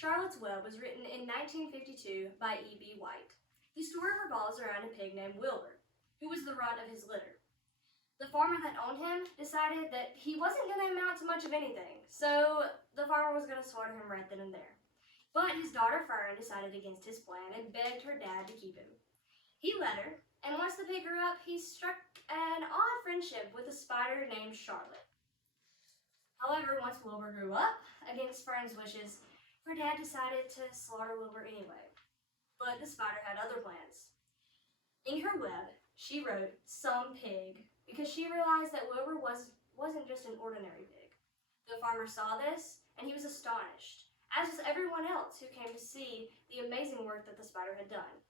Charlotte's Web was written in 1952 by E.B. White. The story revolves around a pig named Wilbur, who was the runt of his litter. The farmer that owned him decided that he wasn't going to amount to much of anything, so the farmer was going to slaughter him right then and there. But his daughter Fern decided against his plan and begged her dad to keep him. He let her, and once the pig grew up, he struck an odd friendship with a spider named Charlotte. However, once Wilbur grew up, against Fern's wishes, her dad decided to slaughter Wilbur anyway. But the spider had other plans. In her web, she wrote, "Some pig," because she realized that Wilbur wasn't just an ordinary pig. The farmer saw this, and he was astonished, as was everyone else who came to see the amazing work that the spider had done.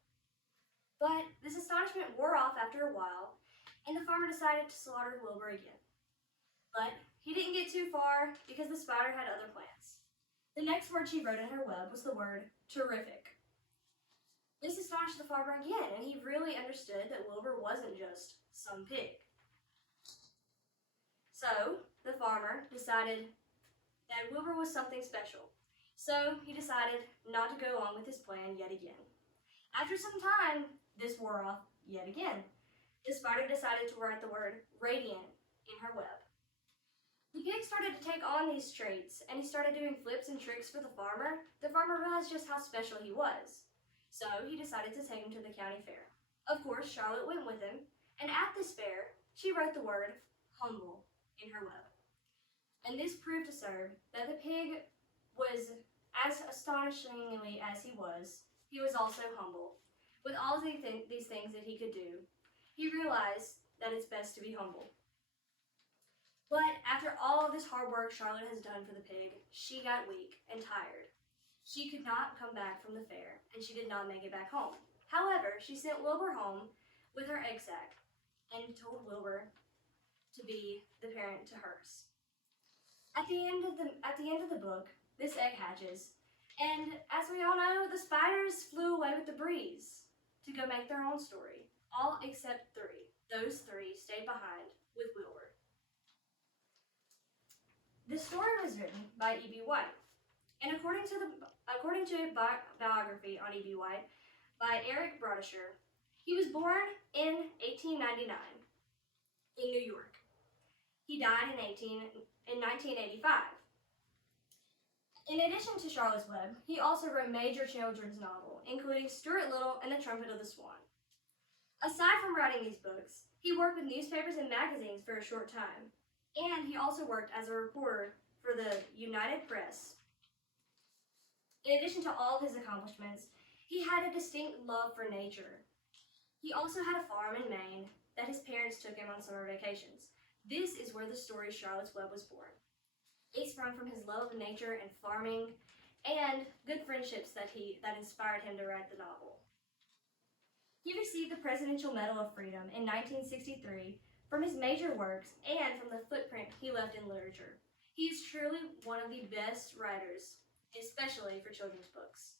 But this astonishment wore off after a while, and the farmer decided to slaughter Wilbur again. But he didn't get too far because the spider had other plans. The next word she wrote in her web was the word terrific. This astonished the farmer again, and he really understood that Wilbur wasn't just some pig. So the farmer decided that Wilbur was something special. So he decided not to go on with his plan yet again. After some time, this wore off yet again. The spider decided to write the word radiant in her web. The pig started to take on these traits, and he started doing flips and tricks for the farmer. The farmer realized just how special he was. So he decided to take him to the county fair. Of course, Charlotte went with him, and at this fair, she wrote the word humble in her web. And this proved to serve that the pig was, as astonishingly as he was also humble. With all of these things that he could do, he realized that it's best to be humble. But after all of this hard work Charlotte has done for the pig, she got weak and tired. She could not come back from the fair, and she did not make it back home. However, she sent Wilbur home with her egg sack and told Wilbur to be the parent to hers. At the end of the book, this egg hatches, and as we all know, the spiders flew away with the breeze to go make their own story, all except three. Those three stayed behind with Wilbur. The story was written by E.B. White, and according to a biography on E.B. White by Eric Brodesher, he was born in 1899 in New York. He died in 1985. In addition to Charlotte's Web, he also wrote major children's novels, including Stuart Little and The Trumpet of the Swan. Aside from writing these books, he worked with newspapers and magazines for a short time, and he also worked as a reporter for the United Press. In addition to all of his accomplishments, he had a distinct love for nature. He also had a farm in Maine that his parents took him on summer vacations. This is where the story Charlotte's Web was born. It sprung from his love of nature and farming and good friendships that inspired him to write the novel. He received the Presidential Medal of Freedom in 1963 from his major works and from the footprint he left in literature. He is truly one of the best writers, especially for children's books.